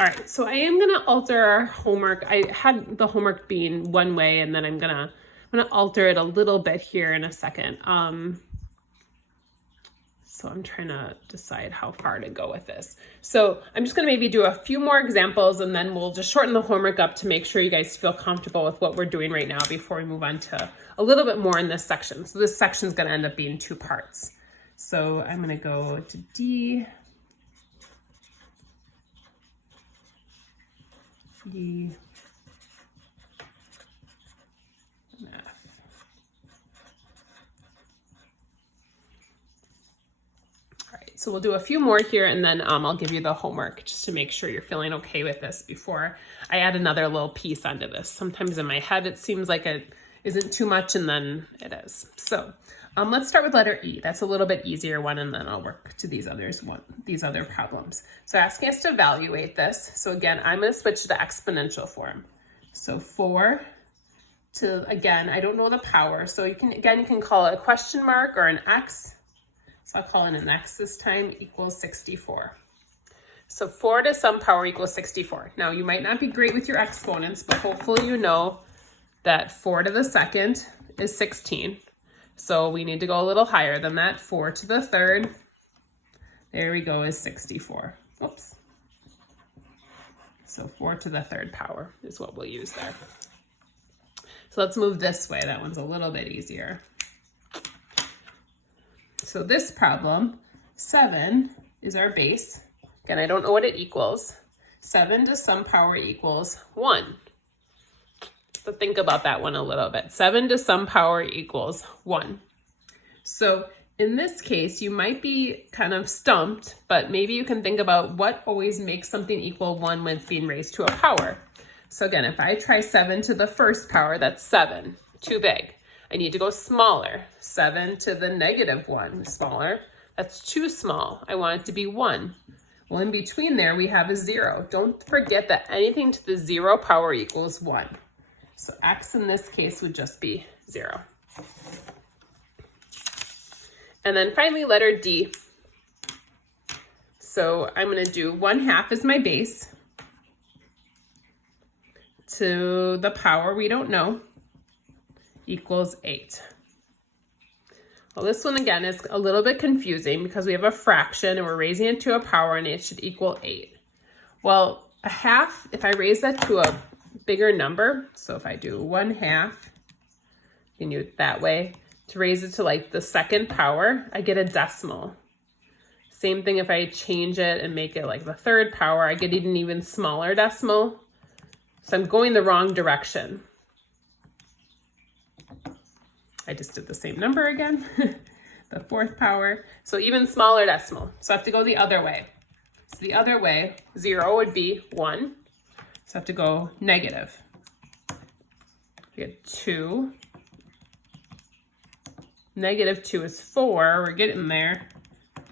All right, so I am gonna alter our homework. I had the homework being one way, and then I'm gonna alter it a little bit here in a second. So I'm trying to decide how far to go with this. So I'm just gonna maybe do a few more examples, and then we'll just shorten the homework up to make sure you guys feel comfortable with what we're doing right now before we move on to a little bit more in this section. So this section is gonna end up being 2 parts. So I'm gonna go to D, E, and F. All right, so we'll do a few more here, and then I'll give you the homework just to make sure you're feeling okay with this before I add another little piece onto this. Sometimes in my head it seems like it isn't too much, and then it is. So let's start with letter E. That's a little bit easier one, and then I'll work to these other problems. So asking us to evaluate this. So again, I'm going to switch to the exponential form. So 4 to, again, I don't know the power. So you can call it a question mark or an X. So I'll call it an X this time, equals 64. So 4 to some power equals 64. Now you might not be great with your exponents, but hopefully you know that 4 to the second is 16. So we need to go a little higher than that. 4 to the third, there we go, is 64. Whoops. So 4 to the third power is what we'll use there. So let's move this way. That one's a little bit easier. So this problem, 7 is our base. Again, I don't know what it equals. 7 to some power equals 1. So think about that one a little bit. 7 to some power equals 1. So in this case, you might be kind of stumped, but maybe you can think about what always makes something equal 1 when it's being raised to a power. So again, if I try 7 to the first power, that's 7, too big. I need to go smaller. 7 to the -1, smaller. That's too small. I want it to be 1. Well, in between there, we have a 0. Don't forget that anything to the 0 power equals 1. So X in this case would just be 0. And then finally, letter D. So I'm going to do 1/2 as my base to the power we don't know equals 8. Well, this one again is a little bit confusing because we have a fraction and we're raising it to a power and it should equal 8. Well, a half, if I raise that to a bigger number, so if I do 1/2, you can do it that way, to raise it to like the second power, I get a decimal. Same thing if I change it and make it like the third power, I get an even smaller decimal. So I'm going the wrong direction. I just did the same number again, the fourth power. So even smaller decimal. So I have to go the other way. So the other way, 0 would be 1. So I have to go negative. We get 2. -2 is 4. We're getting there.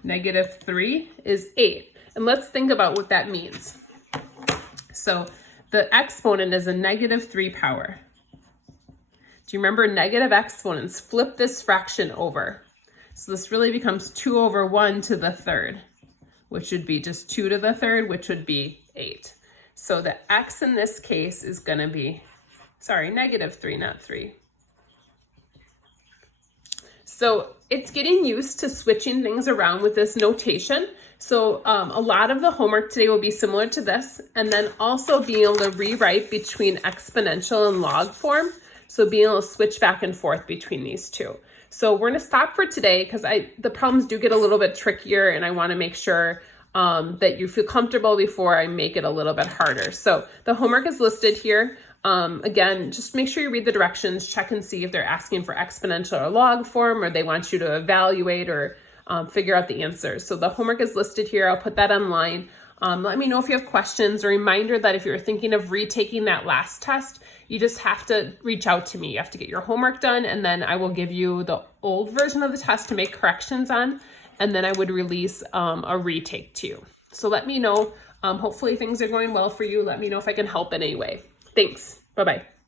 -3 is 8. And let's think about what that means. So the exponent is a -3 power. Do you remember negative exponents? Flip this fraction over. So this really becomes 2 over 1 to the third, which would be just 2 to the third, which would be 8. So the X in this case is going to be, -3, not 3. So it's getting used to switching things around with this notation. So a lot of the homework today will be similar to this, and then also being able to rewrite between exponential and log form. So being able to switch back and forth between these two. So we're going to stop for today because the problems do get a little bit trickier, and I want to make sure that you feel comfortable before I make it a little bit harder. So the homework is listed here. Again, just make sure you read the directions, check and see if they're asking for exponential or log form, or they want you to evaluate or figure out the answers. So the homework is listed here. I'll put that online. Let me know if you have questions. A reminder that if you're thinking of retaking that last test, you just have to reach out to me. You have to get your homework done, and then I will give you the old version of the test to make corrections on, and then I would release a retake to you. So let me know. Hopefully things are going well for you. Let me know if I can help in any way. Thanks. Bye-bye.